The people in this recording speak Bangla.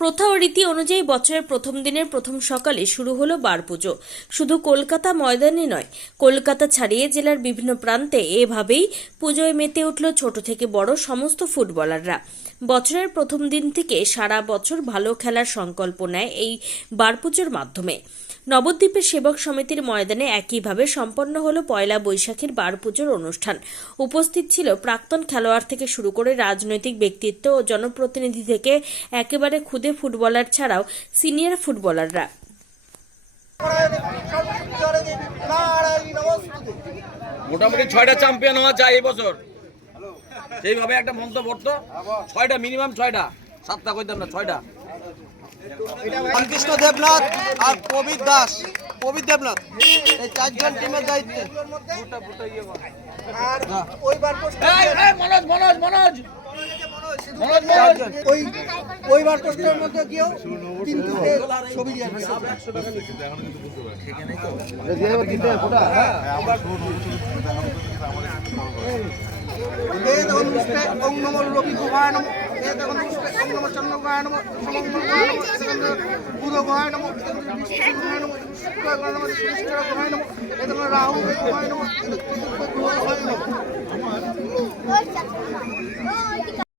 প্রথা ও রীতি অনুযায়ী বছরের প্রথম দিনের প্রথম সকালে শুরু হলো বারপুজো। শুধু কলকাতা ময়দানে নয়, কলকাতা ছাড়িয়ে জেলার বিভিন্ন প্রান্তে এভাবেই পুজোয় মেতে উঠল ছোট থেকে বড় সমস্ত ফুটবলাররা। বছরের প্রথম দিন থেকে সারা বছর ভালো খেলার সংকল্প নেয় এই বারপুজোর মাধ্যমে। নবদ্বীপের সেবক সমিতির ময়দানে একইভাবে সম্পন্ন হলো পয়লা বৈশাখের বারপুজোর অনুষ্ঠান। উপস্থিত ছিল প্রাক্তন খেলোয়াড় থেকে শুরু করে রাজনৈতিক ব্যক্তিত্ব ও জনপ্রতিনিধি থেকে একেবারে খুদে ফুটবলার ছাড়াও সিনিয়র ফুটবলাররা। মোটামুটি 6টা চ্যাম্পিয়ন হওয়া চাই এই বছর, সেইভাবে একটা মন্তব্য করতো। 6টা মিনিমাম, 6টা, 7টা কইতাম না, 6টা। রামকৃষ্ণ দেবনাথ আর প্রবীর দাস, প্রবীর দেবনাথ এই চারজন টিমের দায়িত্বে। ওইবার পোস্টের মধ্যে গিয়েও কিন্তু ছবি রবি গোহায় নম, চন্দ্র গোহায় নম, বুধ গোহায় নম, গোহায় নম, রাহু গোহায় নম,